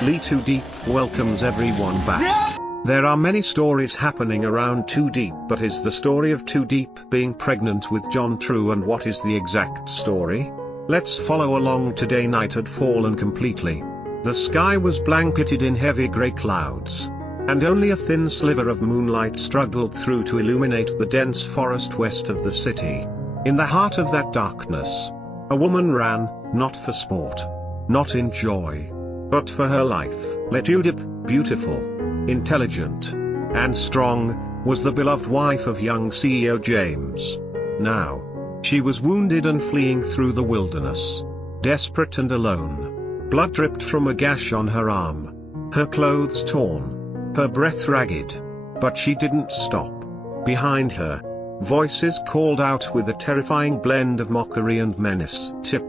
Lytudiep welcomes everyone back. There are many stories happening around Tu Diep, but is the story of Tu Diep being pregnant with John true, and what is the exact story? Let's follow along. Today night had fallen completely. The sky was blanketed in heavy grey clouds, and only a thin sliver of moonlight struggled through to illuminate the dense forest west of the city. In the heart of that darkness, a woman ran, not for sport, not in joy, but for her life. Lytudiep, beautiful, intelligent, and strong, was the beloved wife of young CEO James. Now, she was wounded and fleeing through the wilderness, desperate and alone. Blood dripped from a gash on her arm, her clothes torn, her breath ragged. But she didn't stop. Behind her, voices called out with a terrifying blend of mockery and menace. "Tip,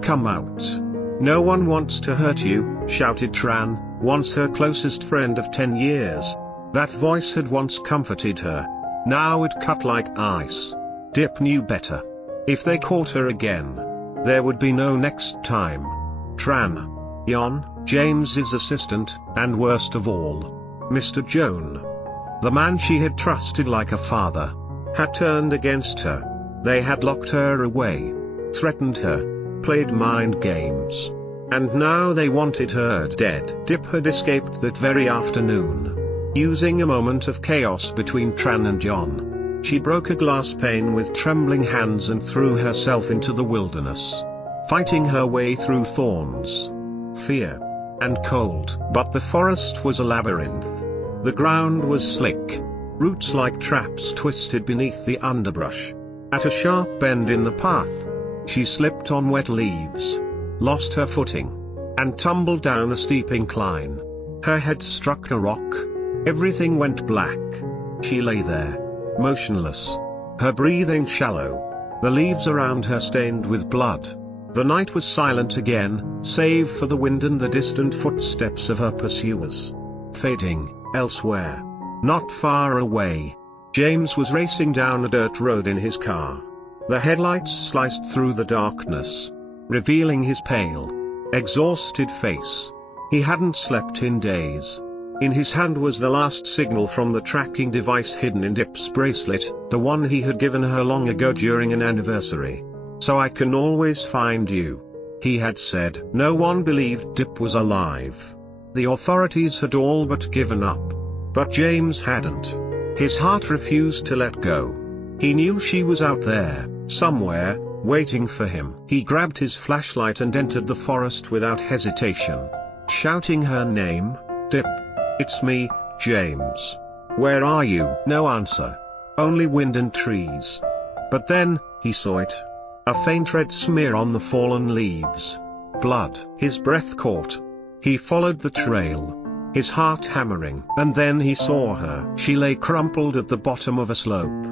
come out. No one wants to hurt you," shouted Tran, once her closest friend of 10 years. That voice had once comforted her. Now it cut like ice. Diep knew better. If they caught her again, there would be no next time. Tran, Jan, James's assistant, and worst of all, Mr. Joan, the man she had trusted like a father, had turned against her. They had locked her away, threatened her, played mind games. And now they wanted her dead. Diep had escaped that very afternoon. Using a moment of chaos between Tran and Jan, she broke a glass pane with trembling hands and threw herself into the wilderness, fighting her way through thorns, fear, and cold. But the forest was a labyrinth. The ground was slick, roots like traps twisted beneath the underbrush. At a sharp bend in the path, she slipped on wet leaves, lost her footing, and tumbled down a steep incline. Her head struck a rock. Everything went black. She lay there, motionless, her breathing shallow, the leaves around her stained with blood. The night was silent again, save for the wind and the distant footsteps of her pursuers. Fading, elsewhere, not far away, James was racing down a dirt road in his car. The headlights sliced through the darkness, revealing his pale, exhausted face. He hadn't slept in days. In his hand was the last signal from the tracking device hidden in Diep's bracelet, the one he had given her long ago during an anniversary. "So I can always find you," he had said. No one believed Diep was alive. The authorities had all but given up. But James hadn't. His heart refused to let go. He knew she was out there, somewhere, waiting for him. He grabbed his flashlight and entered the forest without hesitation, shouting her name. "Diep, it's me, James. Where are you?" No answer. Only wind and trees. But then, he saw it. A faint red smear on the fallen leaves. Blood. His breath caught. He followed the trail, his heart hammering. And then he saw her. She lay crumpled at the bottom of a slope,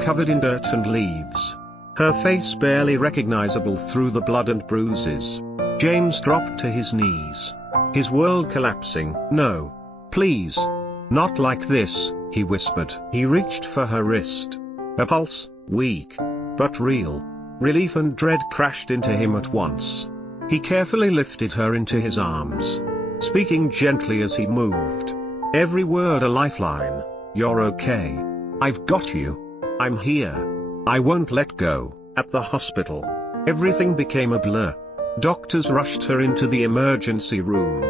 covered in dirt and leaves, her face barely recognizable through the blood and bruises. James dropped to his knees, his world collapsing. "No. Please. Not like this," he whispered. He reached for her wrist. A pulse, weak, but real. Relief and dread crashed into him at once. He carefully lifted her into his arms, speaking gently as he moved, every word a lifeline. "You're okay. I've got you. I'm here. I won't let go." At the hospital, everything became a blur. Doctors rushed her into the emergency room.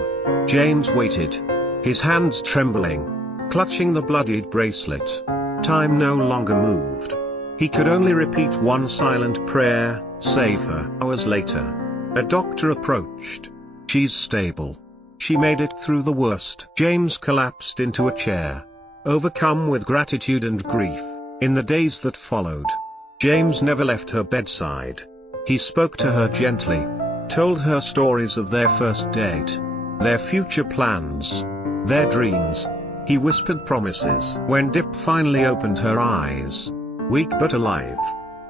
James waited, his hands trembling, clutching the bloodied bracelet. Time no longer moved. He could only repeat one silent prayer: "Save her." Hours later, a doctor approached. "She's stable. She made it through the worst." James collapsed into a chair, overcome with gratitude and grief. In the days that followed, James never left her bedside. He spoke to her gently, told her stories of their first date, their future plans, their dreams. He whispered promises. When Diep finally opened her eyes, weak but alive,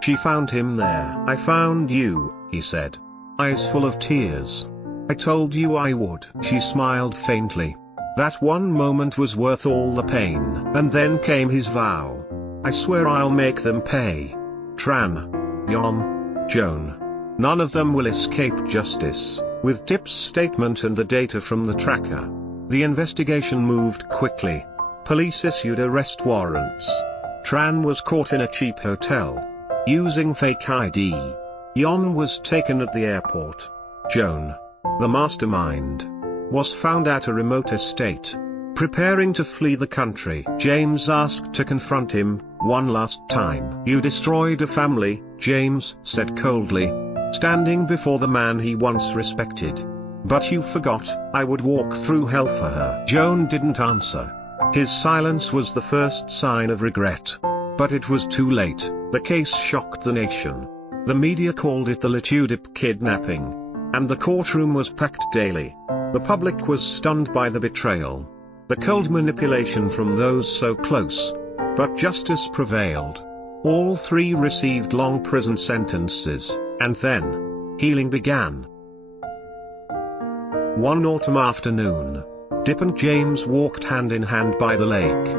she found him there. "I found you," he said, eyes full of tears. "I told you I would." She smiled faintly. That one moment was worth all the pain. And then came his vow. "I swear I'll make them pay. Tran, Jan, Joan. None of them will escape justice." With Diep's statement and the data from the tracker, the investigation moved quickly. Police issued arrest warrants. Tran was caught in a cheap hotel, using fake ID. Jon was taken at the airport. Joan, the mastermind, was found at a remote estate, preparing to flee the country. James asked to confront him one last time. "You destroyed a family," James said coldly, standing before the man he once respected. "But you forgot, I would walk through hell for her." Joan didn't answer. His silence was the first sign of regret. But it was too late. The case shocked the nation. The media called it the lytudiep kidnapping, and the courtroom was packed daily. The public was stunned by the betrayal, the cold manipulation from those so close. But justice prevailed. All three received long prison sentences, and then healing began. One autumn afternoon, Diep and James walked hand in hand by the lake.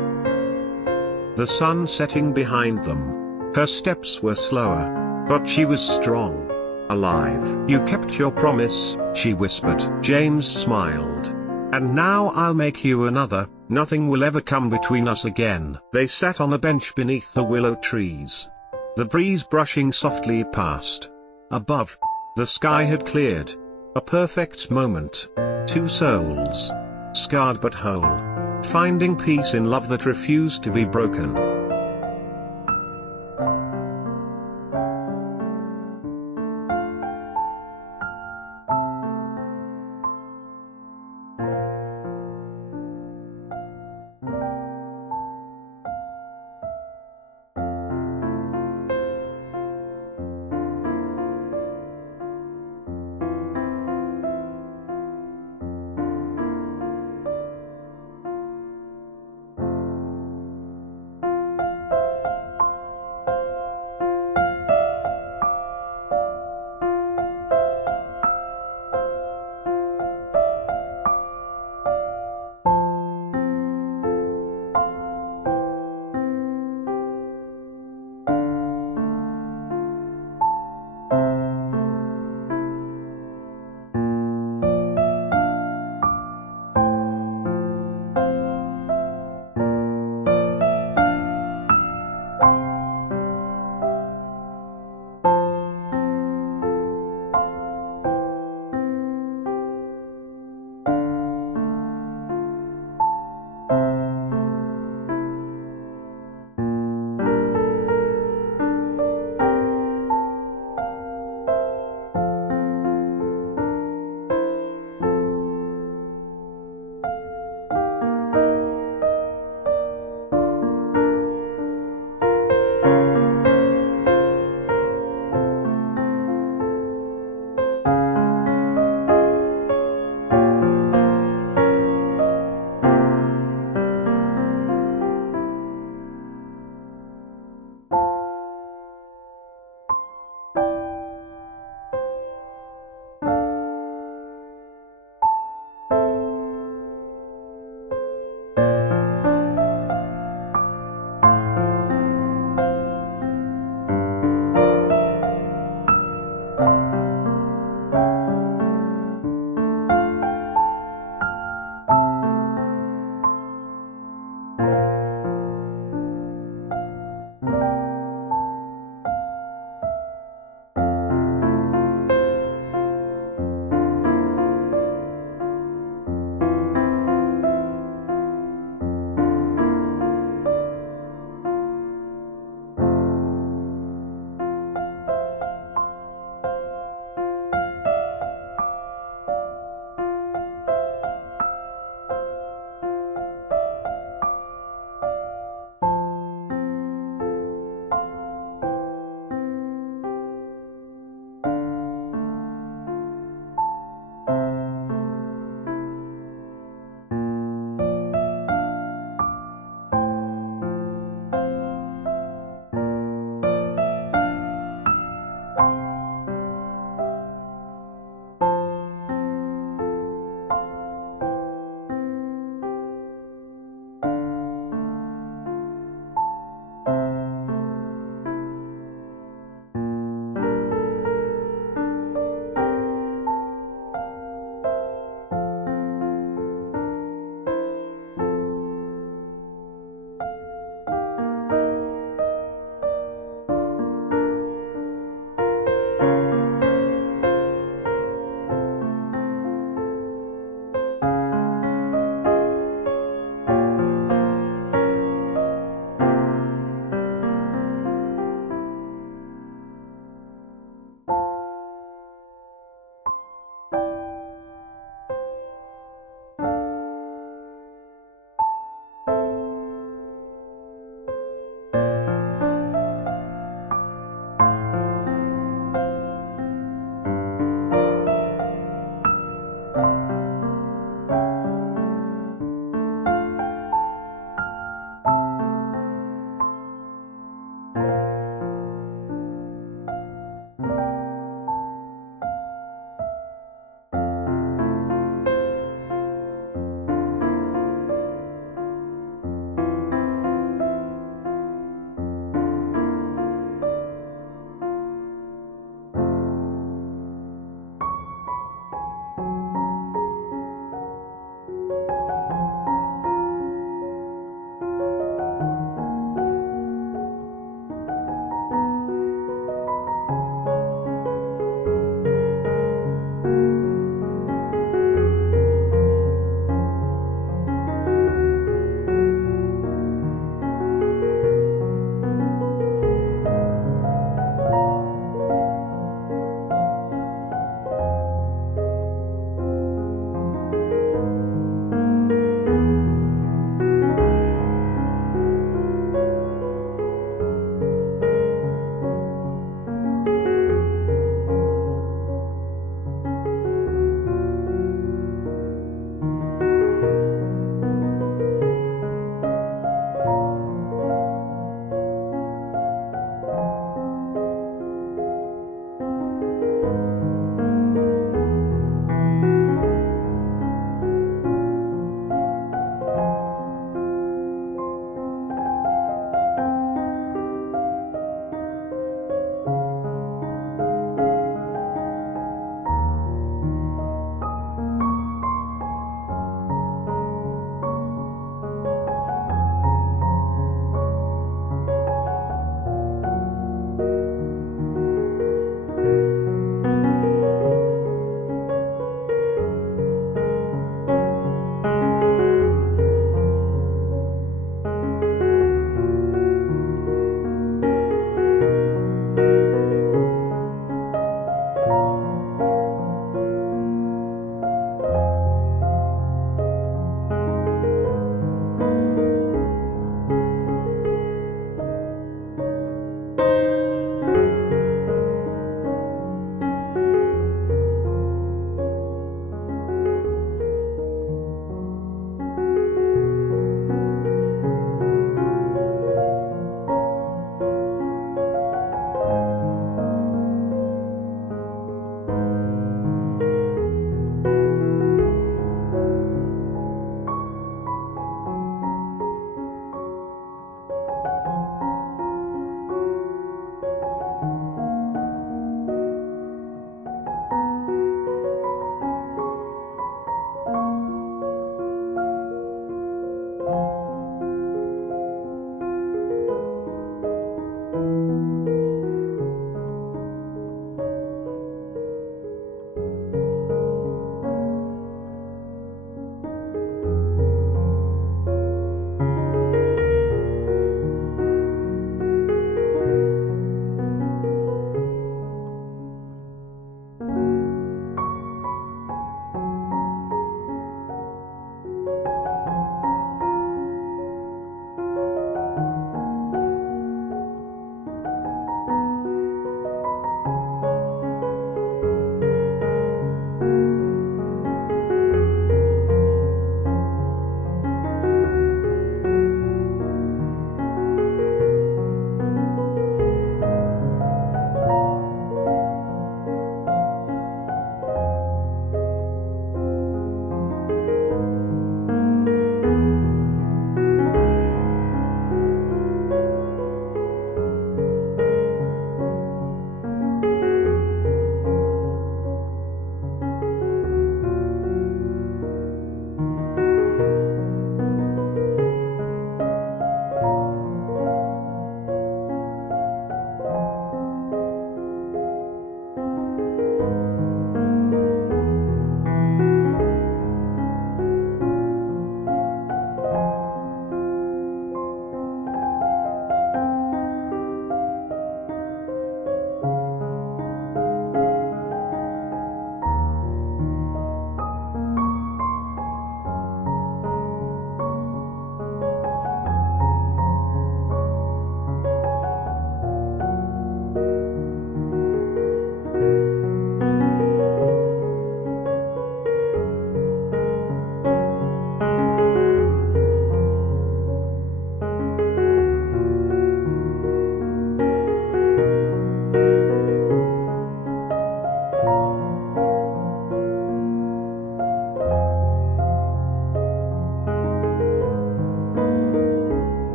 The sun setting behind them. Her steps were slower, but she was strong, alive. "You kept your promise," she whispered. James smiled. "And now I'll make you another. Nothing will ever come between us again." They sat on a bench beneath the willow trees, the breeze brushing softly past. Above, the sky had cleared. A perfect moment. Two souls, scarred but whole, finding peace in love that refused to be broken.